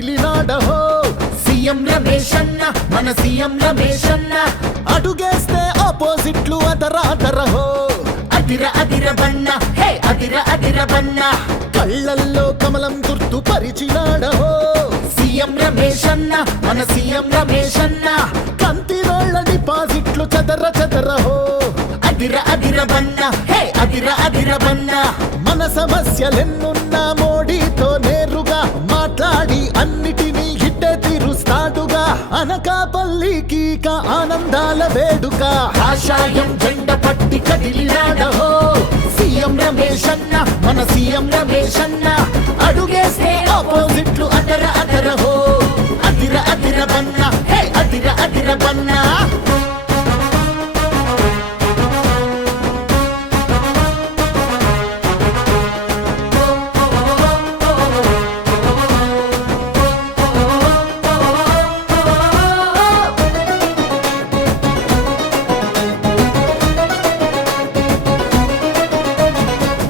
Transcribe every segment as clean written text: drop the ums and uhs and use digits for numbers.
కదిలినాడహో CM Ramesh అన్న మన CM Ramesh అన్న అడుగేస్తే ఆపోజిట్లు అదరాదరహో అదిర అదిర బన్న హే అదిర అదిర బన్న కళ్ళల్లో కమలం గుర్తు పరిచినాడహో సీఎం రమేష్ అన్న మన సీఎం రమేష్ అన్న కంతిరోళ్ళ డిపాజిట్లు చదర చదరహో అదిర అదిర బన్న హే అదిర అదిర బన్న మన సమస్యలెన్నున్నా మోడీతో నేరుగా మాట్లాడి అన్నిటినీ హిట్టే తీరుస్తాడుగా అనకాపల్లికి ఆనందాల వేడుక కాషాయం జెండ పట్టి కదిలినాడహో సీఎం రమేష్ అన్న మన సీఎం రమేష్ అన్న అడుగేస్తే ఆపోజిట్లు అదర అదరహో అదిర అదిర బన్న హే అదిర అదిర బన్న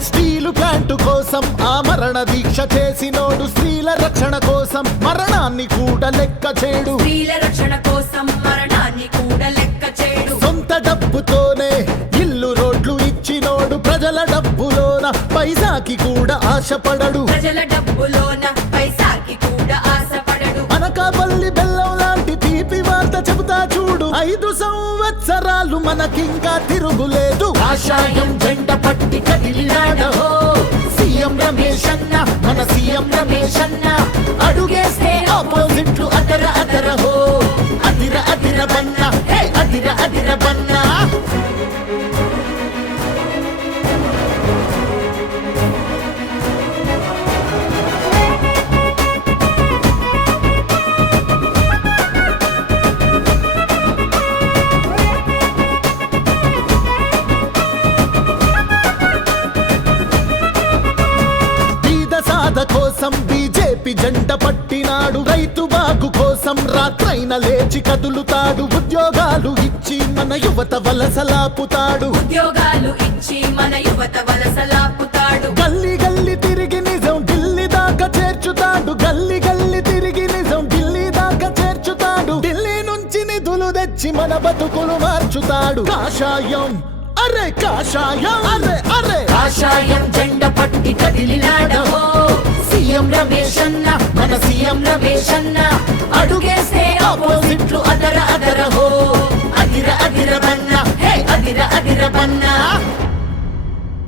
స్టీలు ప్లాంటు కోసం ఆ మరణ దీక్ష చేసినోడు స్త్రీల రక్షణ కోసం మరణాన్ని కూడా లెక్క చేడు స్త్రీల రక్షణ కోసం మరణాన్ని కూడా లెక్క చేయడు సొంత డబ్బుతోనే ఇల్లు రోడ్లు ఇచ్చినోడు ప్రజల డబ్బులోన పైసాకి కూడా ఆశపడడు ప్రజల డబ్బులోన పైసాకి కూడా ఆశపడడు అనకాపల్లి బెల్లం లాంటి తీపి వార్త చెబుతా చూడు 5 సంవత్సరాలు మనకింకా తిరుగులేదు కాషాయం జెండ పట్టి కదిలినాడహో సీఎం రమేష్ అన్న మన సీఎం రమేష్ అన్న అడుగేస్తే ఆపోజిట్లు అదర అదరహో అదిర అదిర బన్న హే అదిర అదిర బన్న బీద సాధ కోసం బీజేపీ జెండ పట్టినాడు రైతు బాగు కోసం రాత్రైన లేచి కదులుతాడు ఉద్యోగాలు ఇచ్చి మన యువత వలసలాపుతాడు ఉద్యోగాలు ఇచ్చి మన యువత వలసలాపుతాడు గల్లీ గల్లీ తిరిగి నిజం ఢిల్లీ దాకా చేర్చుతాడు గల్లీ గల్లీ తిరిగి నిజం ఢిల్లీ దాకా చేర్చుతాడు ఢిల్లీ నుంచి నిధులు తెచ్చి మన బతుకులు మార్చుతాడు కాషాయం అరే కాషాయం అరే అరే కాషాయం జెండ పట్టి కదిలినాడహో సీఎం రమేష్ అన్న మన సీఎం రమేష్ అన్న